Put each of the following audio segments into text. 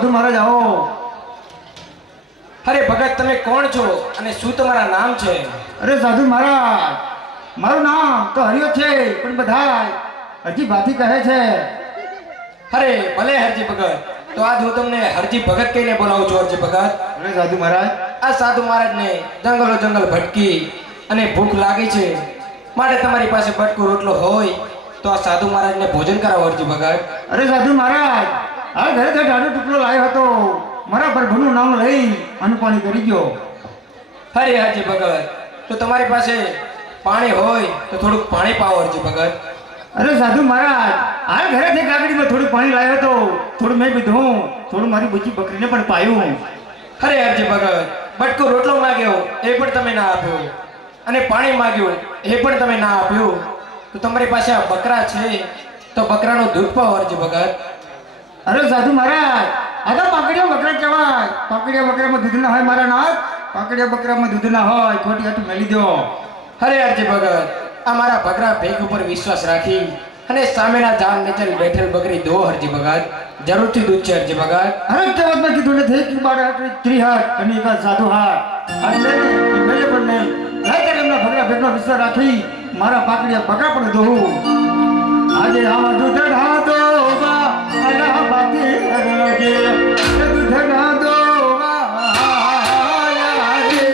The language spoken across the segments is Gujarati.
સાધુ મહારાજ આવો. અરે ભગત, તમે કોણ છો અને શું તમારા નામ છે? અરે સાધુ મહારાજ, મારું નામ તો હરિયો છે, પણ બધા હરજી ભાતી કહે છે. અરે ભલે હરજી ભગત, તો આજ હું તમને હરજી ભગત કહીને બોલાવું છું. હરજી ભગત, અરે સાધુ મહારાજ, આ સાધુ મહારાજને જંગલો જંગલ ભટકી અને ભૂખ લાગી છે, માટે તમારી પાસે બટકું રોટલો હોય તો આ સાધુ મહારાજને ભોજન કરાવો. હરજી ભગત, અરે સાધુ મહારાજ, આ ઘરેથી ડાડો ટુકડો લાવ્યો હતો, મારા પ્રભુનું નામ લઈ અન્નપાણી કરી ગયો. અરે હરજી ભગત, તો તમારી પાસે પાણી હોય તો થોડુંક પાણી પાવો. હરજી ભગત, અરે સાધુ મહારાજ, આ ઘરેથી ગાગડીમાં થોડું પાણી લાવ્યો હતો, થોડું મેં પીધું, થોડું મારી બુચી બકરીને પણ પાયું. અરે હરજી ભગત, બટકું રોટલો માંગ્યો એ પણ તમે ના આપ્યો, અને પાણી માંગ્યું એ પણ તમે ના આપ્યું, તો તમારી પાસે આ બકરા છે તો બકરાનું દૂધ પાવો. હરજી ભગત, અરે સાધુ મહારાજ, આ તો પાકડિયા બકરા કહેવાય. પાકડિયા બકરામાં દૂધ ના હોય મારા નાથ, પાકડિયા બકરામાં દૂધ ના હોય, ખોટી હાથું મેલી દો. અરે હરજી ભગત, આ મારા બકરા ભેખ ઉપર વિશ્વાસ રાખી અને સામેના જાન નીચે બેઠેલ બકરી દો. હરજી ભગત, જરૂરથી દૂધ છે. હરજી ભગત, અરે કહેવતમાં કીધું નથી કે બાર હાથ ત્રિહાથ અને એક સાધુ હાથ, એટલે મેલે પણ નહીં લાયક એમના બકરા ભેગનો વિશ્વાસ રાખી મારા પાકડિયા બકરા પણ દોહું. આજે આ દૂધ ના દો બા અલા બાતી રગે, દૂધ ના દો બા રે.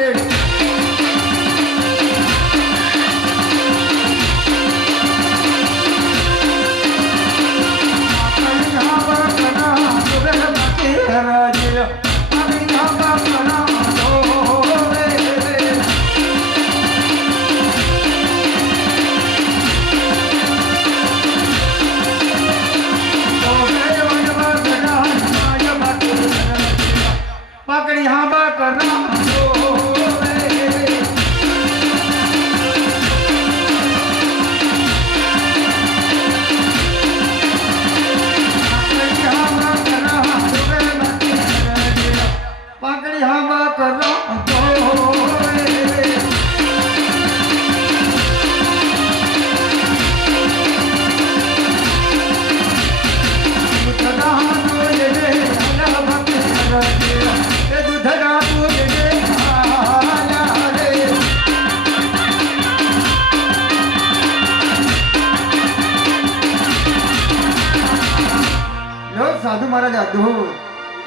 સાધુ મહારાજ આ દૂધ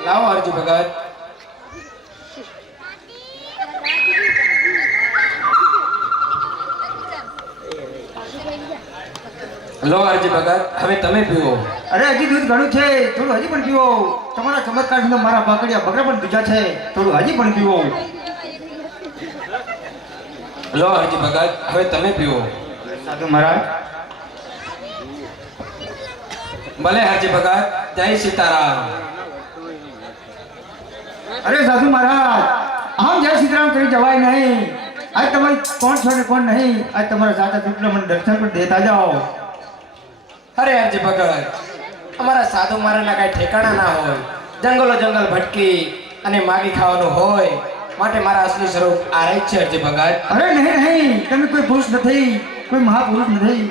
લાવો. હરજી ભગત, લો. હરજી ભગત, હવે તમે પીવો. અરે હજી દૂધ ઘણું છે, થોડું હજી પણ પીવો. તમારા ચમત્કાર મારા પાકડિયા બકરા પણ બીજા છે, થોડું હજી પણ પીવો. લો હરજી ભગત, હવે તમે પીવો. સાધુ મહારાજ, ભલે હરજી ભગત, જય સીતારામ. અરે સાધુ મહારાજ, આમ જય સીતારામ કરી જવાય નહીં. આજ તમારી કોણ છો ને કોણ નહીં, આજ તમારા સાચા પુત્ર મને દર્શન પણ દેતા જાઓ. અરે હરજી ભગત, અમારા સાધુ મહારાજના કઈ ઠેકાણા ના હોય, જંગલો જંગલ ભટકી અને માગી ખાવાનું હોય, માટે મારા અસલી સ્વરૂપ આ રહી છે. હરજી ભગત, અરે નહીં નહીં, તમે કોઈ પુરુષ નથી, કોઈ મહાપુરુષ નથી.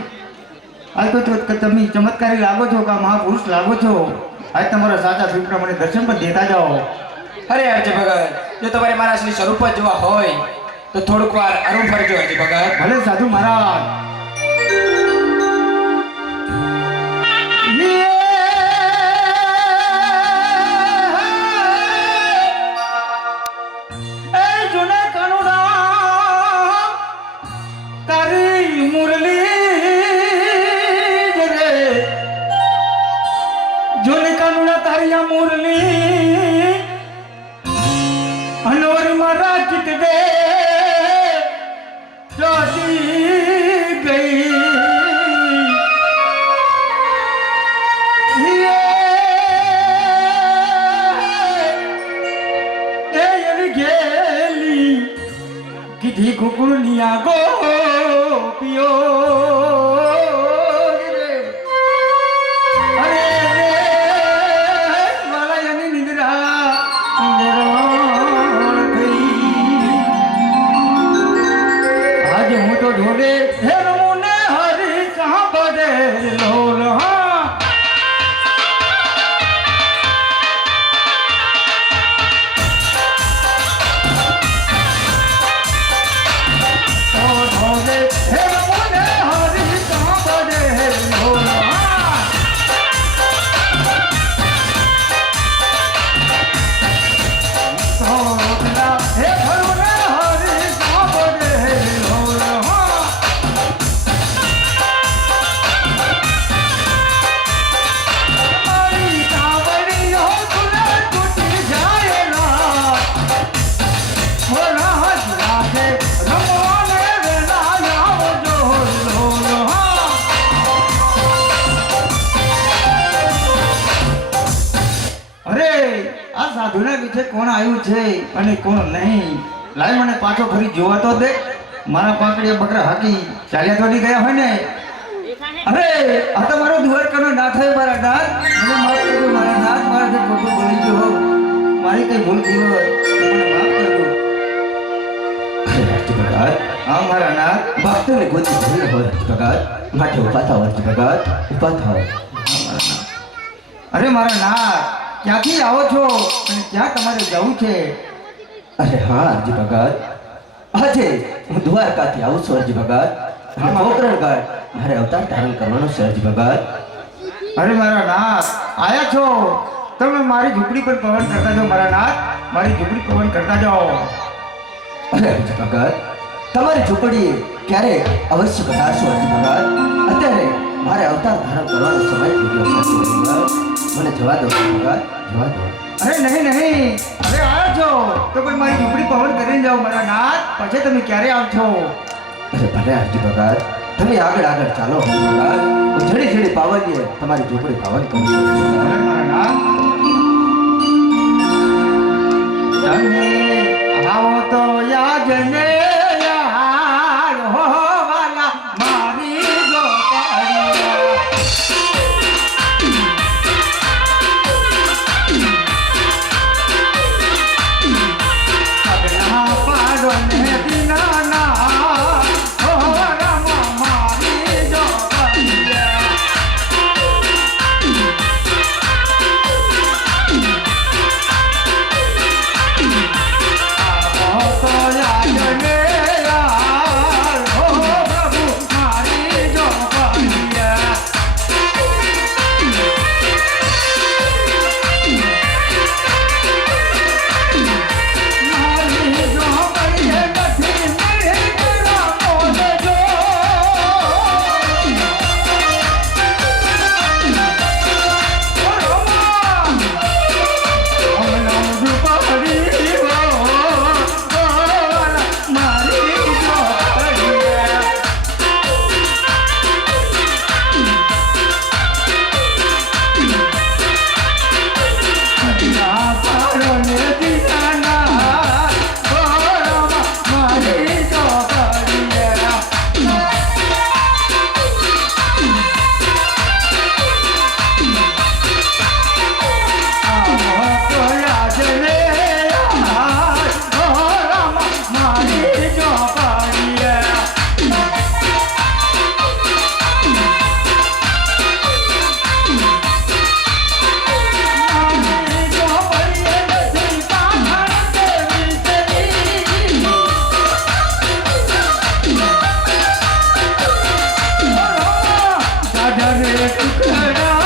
આજ તો તમે ચમત્કારી લાગો છો કે મહાપુરુષ લાગો છો. આજ તમારા સાચા પુત્ર મને દર્શન પણ દેતા જાઓ. અરે હરજી ભગત, જો તમારે મારા અસલી સ્વરૂપ જ જોવા હોય તો થોડુંક વાર અરુણ ફરજો. હરજી ભગત, ભલે સાધુ મહારાજ. કીધી કુકુનિયા ગોપીઓ રે, અરે વાલાયની નિદ્રા નિર્વાણ થઈ. આજે હું તો ઢોલે હે રમુને હરી સાંભળે લોલ. હા આ સાધુના વિશે કોણ આવ્યું છે અને કોણ નહીં. લાય મને પાછો ફરી જોવા તો દે. મારા પાકડીયા બકરા હાકી ચાલ્યા તો નહીં ગયા હોય ને. અરે આ તો મારો દ્વારકાનો ના થયો મારા નાથ. મને માફ કરજો મારા નાથ. મારાથી ખોટું બોલી ગયો હોઉં. મારી કઈ ભૂલ થઈ હોય તો મને માફ કરજો. અરે રાજુ ભગત, હા મારા નાથ. ભક્તોને ગોતી ભૂલ હોય રાજુ ભગત, માટે ઉભા થાઓ રાજુ ભગત, ઉભા થાઓ. હા મારા નાથ. અરે મારા નાથ, ક્યાંથી આવો છો અને ક્યાં તમારે જવું છે? અરે હા રાજુ ભગત, આજે હું દ્વારકાથી આવું છું રાજુ ભગત. અને પોકરણગઢ મારે અવતાર ધારણ કરવાનો છે રાજુ ભગત. અરે મારા નાથ, આયા છો તમે મારી ઝૂંપડી પર પવન કરતા જાઓ મારા નાથ. મારી ઝૂંપડી પવન કરતા જાઓ. અરે રાજુ ભગત, તમારી ઝૂંપડીએ ક્યારે અવશ્ય પધારશો રાજુ ભગત. અત્યારે મારે અવતાર ધારણ કરવાનો સમય થઈ ગયો છે રાજુ ભગત. મને જવા દો રાજુ ભગત, જવા દો. અરે નહીં નહીં, અરે આયા છો તો કોઈ મારી ઝૂંપડી પવન કરીને જાઓ મારા નાથ. પછી તમે ક્યારે આવશો? અરે ભલે રાજુ ભગત, તમે આગળ આગળ ચાલો રાજુ ભગત. હું જડી જડી પાવનીએ તમારી ઝૂંપડી પાવન કરું છું રાજુ ભગત. અરે મારા નાથ, તમે આવો તો યાદ ને યાર હો વાલા મારી અગલા પાડો ને દિનાના હો રામા મારી જો તો યાદ ને યાર હો પ્રભુ મારી જો પડિયા. મારી જો પડિયે નથી નહીં મેરા મોલે જો. ઓ રામા હમણાં જો પડી હો મારી જો પડિયા. અગલા પાડો ને દિનાના હો રામા મારી જો પડિયા. આવો તો યાદ ને યાર હો રામા મારી જો પડિયા. મારી જો પડિયે નથી પાછળ તે વિસરી. દાદા રે ટુકડા